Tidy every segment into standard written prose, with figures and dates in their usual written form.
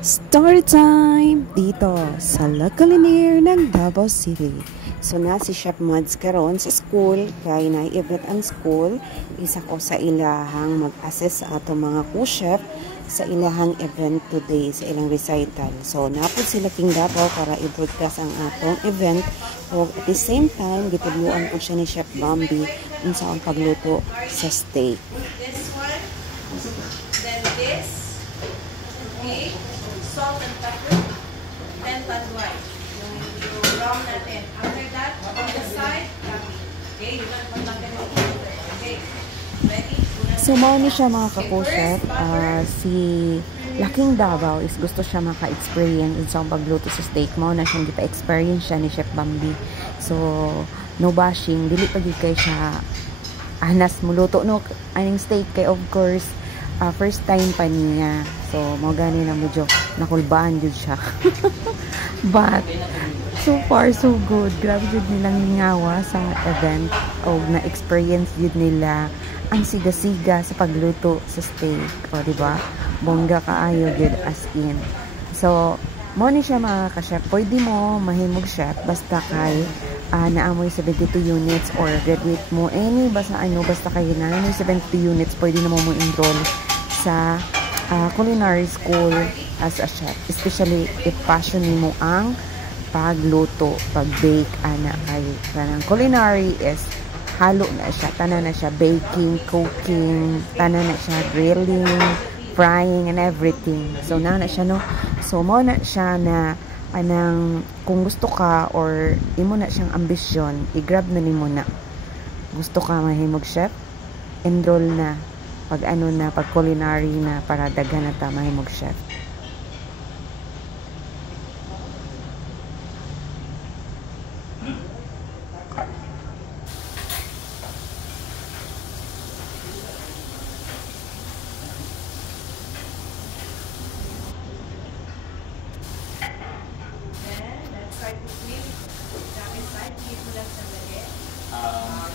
Story time dito sa La Culinary ng Davao City. So na si Chef Mads karon sa school kay na-event ang school. Isa ko sa ilahang mag-assist sa ato mga co-chef sa ilahang event today sa ilang recital. So napod sila King Davao para i-broadcast ang atong event o at the same time gitudloan po siya ni Chef Bambi unsa ang pagluto sa steak. This one, then this, okay, salt and pepper, then tanduay. Yung brown natin. After that, on the side, gabi. Okay, yun lang paglagan mo. Okay, ready? So, mao ni siya mga kakusep. Si Laking Davao is gusto siya maka-experience sa pagluto sa steak. Mao na siyang kita-experience siya ni Chef Bambi. So, no bashing. Dili pa gyud kay siya anas muluto no aning steak kay of course first time pa niya. So, mao gani na medyo nakulbaan gyud siya. But so far so good. Grabe jud nilang ngawa sa event o na-experience jud nila ang siga-siga sa pagluto sa steak. O, diba? Bongga kaayo gyud as in. So, mo ni siya mga ka-chef. Pwede mo mahimog chef basta kay naamoy 72 units or graduate mo basta kayo na naamoy 72 units pwede na mo enroll sa culinary school as a chef, especially if passion mo ang pagluto, pag-bake kayo. Kanang culinary is halo na siya, tanan na siya baking, cooking, tanan na siya grilling, frying and everything. So na siya no. So mo na siya na anang kung gusto ka or imo na siyang ambisyon, i-grab na nimo na. Gusto ka mahimog chef, enroll na pag pag culinary na para daghan na ta mahimog chef.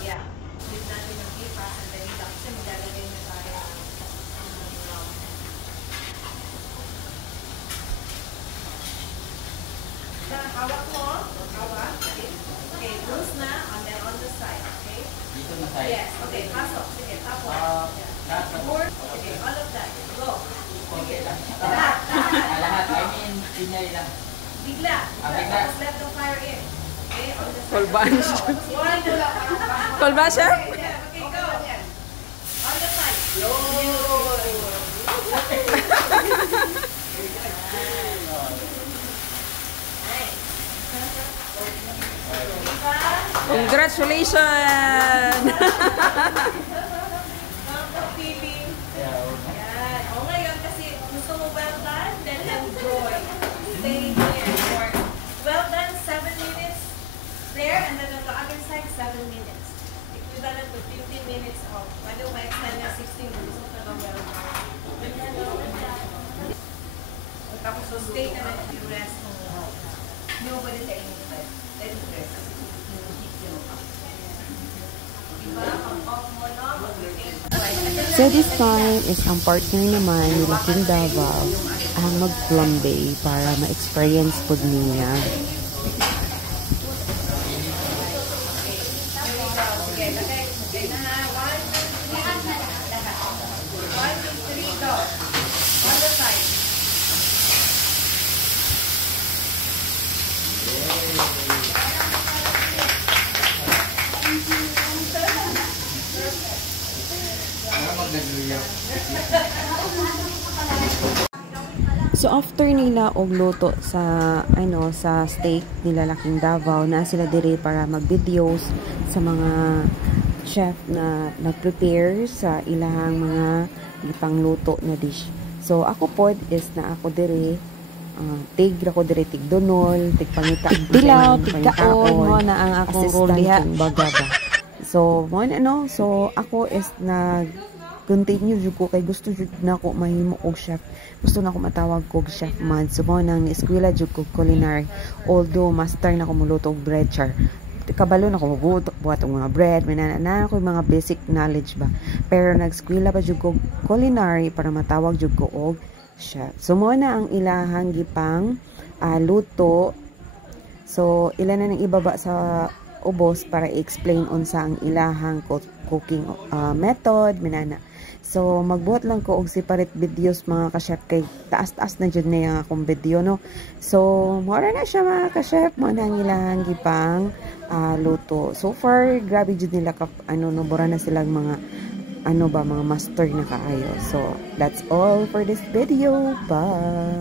Yeah. Leave natin yung ipa and then ito kasi maglalagay na tayo hawak mo. Hawak. Okay, loose na and then on the side. Okay? Dito na tayo. Yes. Okay, pasok. Sige, tapos. More. Okay, all of that. Go. Okay lang. Lahat. Lahat. I mean, pinyay lang. Bigla. Bigla. Tapos let the fire in. Okay, on the side. Kolban. One. Kolba siya? Okay, go. On the side. Congratulations! Feeling. Yan. O ngayon kasi gusto mo well done, then enjoy. Stay there for well done, 7 minutes there, and then on the other side, 7 minutes. Equivalent to 15 minutes off. Pwede mo ma-extend na 16 minutes of well done. Tapos so stay na lang yung rest mo. Nobody taking it. Let it rest. So this time is ang partner naman ni Laking Davao ang mag-flambe para ma-experience po niya. So after nila og luto sa sa steak nila Laking Davao na sila dire para mag-videos sa mga chef na nag-prepare sa ilahang mga gipangluto na dish. So ako pod is na ako dire tig donol, tig pangita dilaw, tig kaon mo na ang akong role diha baga ba. So mo so ako is continue jud ko kay gusto jud na ko mahimo og chef. Gusto na ko matawag kog Chef Mads. So mo nang eskwela jud ko culinary. Although master na ko muluto og bread char. kabalo na ko buhat ang mga bread, may na ko mga basic knowledge ba. Pero nag-eskwela pa jud ko culinary para matawag jud ko og siya. So mo na ang ilahang gipang luto. So ilan na nang ibaba sa ubos para i-explain unsa ang ilahang cooking method minana. So magbuhat lang ko og separate videos mga ka-chef kay taas-taas na jud na yung akong video no. So mora na siya mga ka-chef, mo na ang ilahang gipang luto. So far grabe jud nila nabura na silang mga mga master na kaayo. So that's all for this video. Bye.